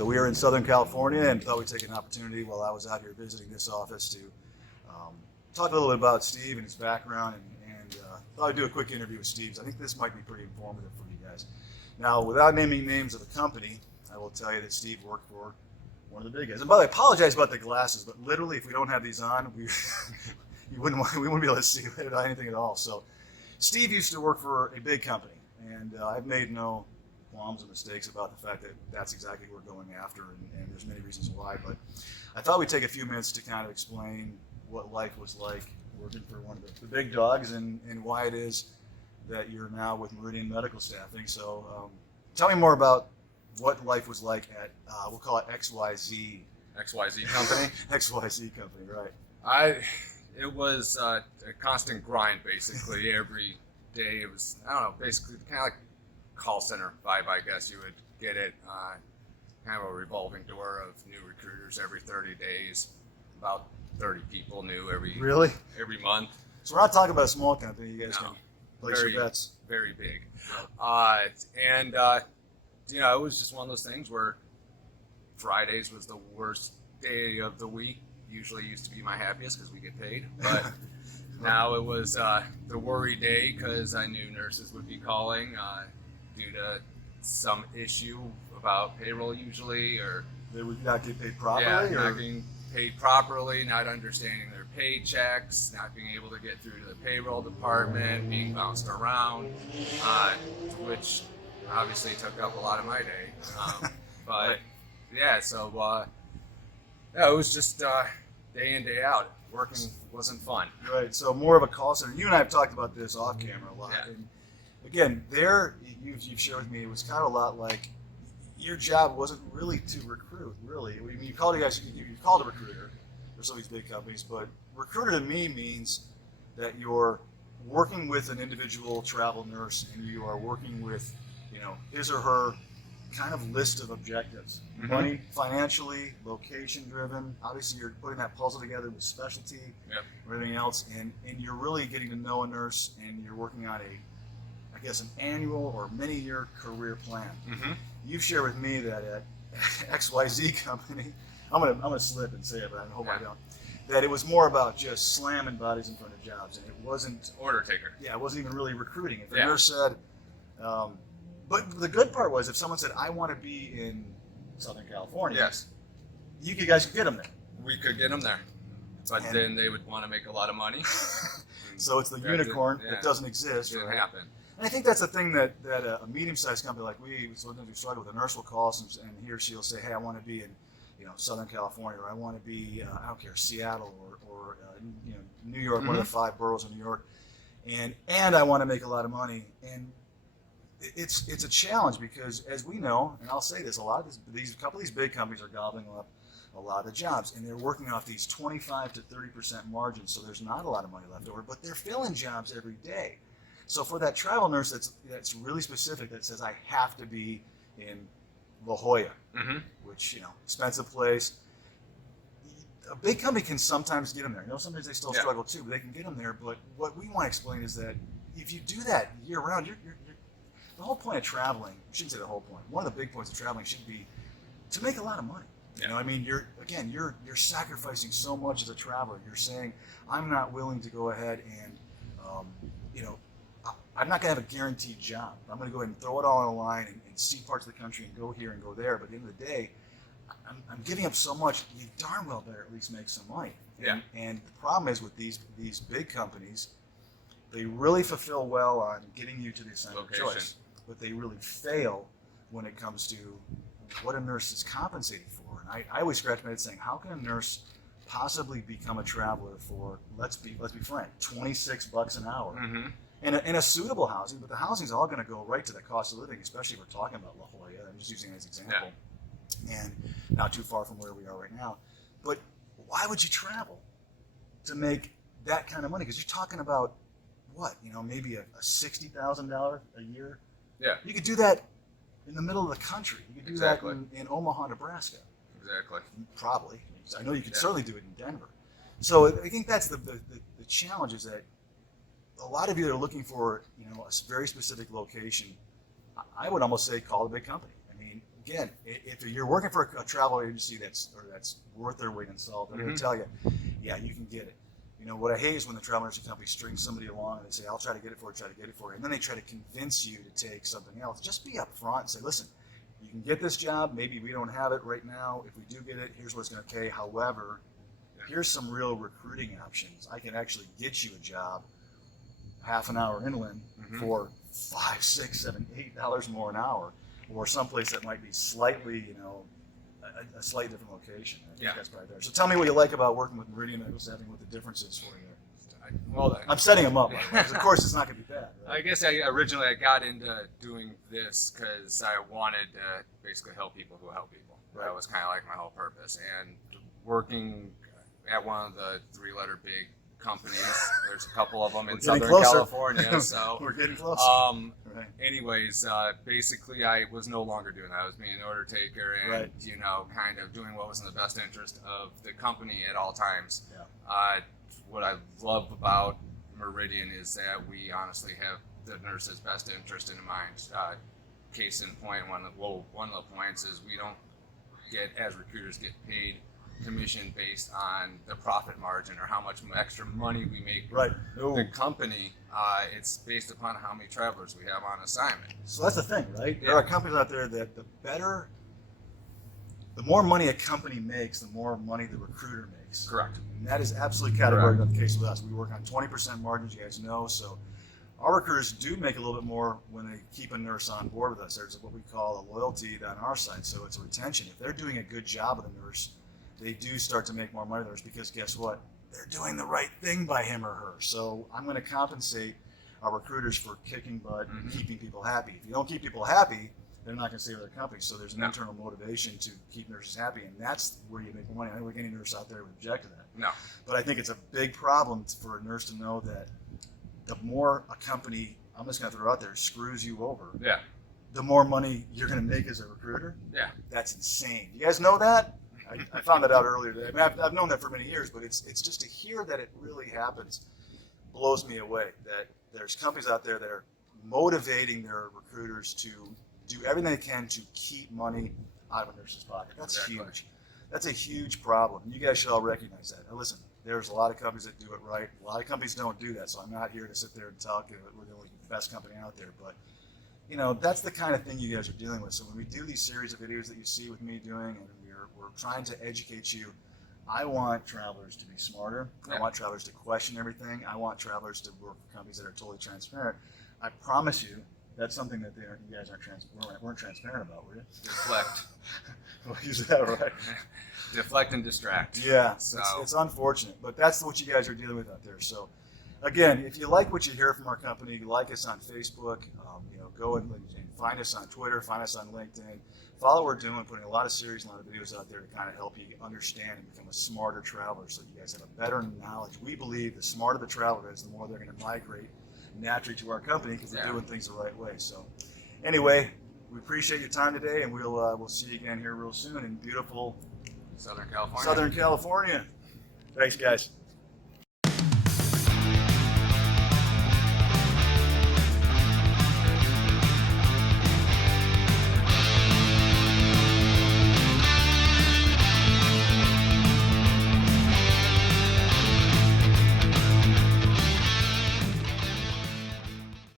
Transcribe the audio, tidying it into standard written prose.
So we are in Southern California and thought we'd take an opportunity while I was out here visiting this office to talk a little bit about Steve and his background, and thought I'd do a quick interview with Steve. I think this might be pretty informative for you guys. Now, without naming names of the company, I will tell you that Steve worked for one of the big guys. And by the way, I apologize about the glasses, but literally, if we don't have these on, we wouldn't be able to see anything at all. So, Steve used to work for a big company, and I've made no qualms or mistakes about the fact that that's exactly what we're going after, and there's many reasons why. But I thought we'd take a few minutes to kind of explain what life was like working for one of the big dogs, and why it is that you're now with Meridian Medical Staffing. So, tell me more about what life was like at, we'll call it XYZ. XYZ company? XYZ company, right. It was a constant grind, basically. Every day it was, I don't know, basically kind of like call center vibe, I guess you would get it. Kind of a revolving door of new recruiters every 30 days. About 30 people new every month. So we're not talking about a small company. You guys can place very, your bets. Very big. It was just one of those things where Fridays was the worst day of the week. Usually used to be my happiest because we get paid, but now it was the worry day because I knew nurses would be calling due to some issue about payroll usually, or they would not get paid properly. Yeah, not getting paid properly, not understanding their paychecks, not being able to get through to the payroll department, being bounced around, which obviously took up a lot of my day. But yeah, so it was just day in, day out. Working wasn't fun. Right. So more of a call center. You and I have talked about this off camera a lot. Yeah. And again, you've shared with me, it was kind of a lot like your job wasn't really to recruit. Really, I mean, you called a recruiter for some of these big companies, but recruiter to me means that you're working with an individual travel nurse and you are working with, his or her kind of list of objectives. Mm-hmm. Money, financially, location driven. Obviously, you're putting that puzzle together with specialty, everything else, and you're really getting to know a nurse, and you're working on an annual or many-year career plan. Mm-hmm. You've shared with me that at XYZ company, I'm gonna slip and say it, but I hope I don't. That it was more about just slamming bodies in front of jobs, and it wasn't order taker. Yeah, it wasn't even really recruiting. If a nurse said, but the good part was if someone said, "I want to be in Southern California," yes, you guys could get them there. We could get them there, but then they would want to make a lot of money. So it's the unicorn that doesn't exist. Didn't happen. And I think that's the thing that a medium-sized company like we sometimes we struggle with. A nurse will call us and he or she will say, "Hey, I want to be in Southern California, or I want to be I don't care, Seattle or New York, one of the 5 boroughs of New York, and I want to make a lot of money." And it's a challenge because, as we know, and I'll say this, a lot of these couple of these big companies are gobbling up a lot of the jobs, and they're working off these 25 to 30% margins, so there's not a lot of money left over, but they're filling jobs every day. So for that travel nurse that's really specific, that says, "I have to be in La Jolla," which, expensive place. A big company can sometimes get them there. Sometimes they still struggle too, but they can get them there. But what we want to explain is that if you do that year round, the whole point of traveling, I shouldn't say the whole point, one of the big points of traveling should be to make a lot of money. You're sacrificing so much as a traveler. You're saying, "I'm not willing to go ahead and, I'm not going to have a guaranteed job. I'm going to go ahead and throw it all on the line and see parts of the country and go here and go there. But at the end of the day, I'm giving up so much. You darn well better at least make some money." Yeah. And the problem is with these big companies, they really fulfill well on getting you to the assignment of choice, but they really fail when it comes to what a nurse is compensated for. And I always scratch my head saying, how can a nurse possibly become a traveler for, let's be frank, $26 an hour? Mm-hmm. In a suitable housing, but the housing's all going to go right to the cost of living, especially if we're talking about La Jolla. I'm just using it as an example, and not too far from where we are right now. But why would you travel to make that kind of money? Because you're talking about what, maybe a $60,000 a year. Yeah, you could do that in the middle of the country. You could do that in Omaha, Nebraska. Exactly. Probably. I know you could certainly do it in Denver. So I think that's the challenge, is that a lot of you are looking for a very specific location. I would almost say call a big company. I mean, again, if you're working for a travel agency that's worth their weight in salt, they're going to tell you, yeah, you can get it. You know, what I hate is when the travel agency company strings somebody along and they say, I'll try to get it for you, and then they try to convince you to take something else. Just be upfront and say, listen, you can get this job. Maybe we don't have it right now. If we do get it, here's what it's going to pay. However, here's some real recruiting options. I can actually get you a job half an hour inland for $5, $6, $7, $8 more an hour, or someplace that might be slightly, you know, a slightly different location. I think that's probably there. So tell me what you like about working with Meridian Medical Staffing, what the difference is for you. Well, I'm setting them up, because of course it's not going to be bad. Right? I guess originally I got into doing this because I wanted to basically help people who help people. Right. That was kind of like my whole purpose. And working at one of the 3-letter big companies, there's a couple of them in Southern California, so we're getting close. Right. Anyways, basically I was no longer doing that. I was being an order taker and you know, kind of doing what was in the best interest of the company at all times. Yeah. What I love about Meridian is that we honestly have the nurse's best interest in mind. Case in point, one of the points is we don't get, as recruiters, get paid commission based on the profit margin or how much extra money we make the company. It's based upon how many travelers we have on assignment. So that's the thing, right? There are companies out there that the more money a company makes, the more money the recruiter makes. Correct. And that is absolutely categorically not the case with us. We work on 20% margins, you guys know. So our recruiters do make a little bit more when they keep a nurse on board with us. There's what we call a loyalty on our side. So it's a retention. If they're doing a good job with a nurse, they do start to make more money with us, because guess what? They're doing the right thing by him or her. So I'm going to compensate our recruiters for kicking butt and keeping people happy. If you don't keep people happy, they're not going to stay with their company. So there's an internal motivation to keep nurses happy, and that's where you make the money. I don't think any nurse out there would object to that. No. But I think it's a big problem for a nurse to know that the more a company, I'm just going to throw it out there, screws you over, the more money you're going to make as a recruiter. Yeah. That's insane. You guys know that? I found that out earlier today. I mean, I've known that for many years, but it's just to hear that it really happens blows me away. That there's companies out there that are motivating their recruiters to do everything they can to keep money out of a nurse's pocket. That's huge. That's a huge problem. You guys should all recognize that. Now listen, there's a lot of companies that do it right. A lot of companies don't do that. So I'm not here to sit there and tell you that we're the only best company out there. But you know, that's the kind of thing you guys are dealing with. So when we do these series of videos that you see with me doing, and we're trying to educate you, I want travelers to be smarter. I want travelers to question everything. I want travelers to work for companies that are totally transparent. I promise you, that's something that you guys weren't transparent about, were you? Deflect. Well, is that right? Deflect and distract. Yeah, so it's unfortunate, but that's what you guys are dealing with out there. So, again, if you like what you hear from our company, like us on Facebook. Go and find us on Twitter, find us on LinkedIn. Follow what we're doing, putting a lot of series, a lot of videos out there to kind of help you understand and become a smarter traveler, so you guys have a better knowledge. We believe the smarter the traveler is, the more they're going to migrate naturally to our company, because they're doing things the right way. So, anyway, we appreciate your time today, and we'll see you again here real soon in beautiful Southern California. Southern California. Thanks, guys.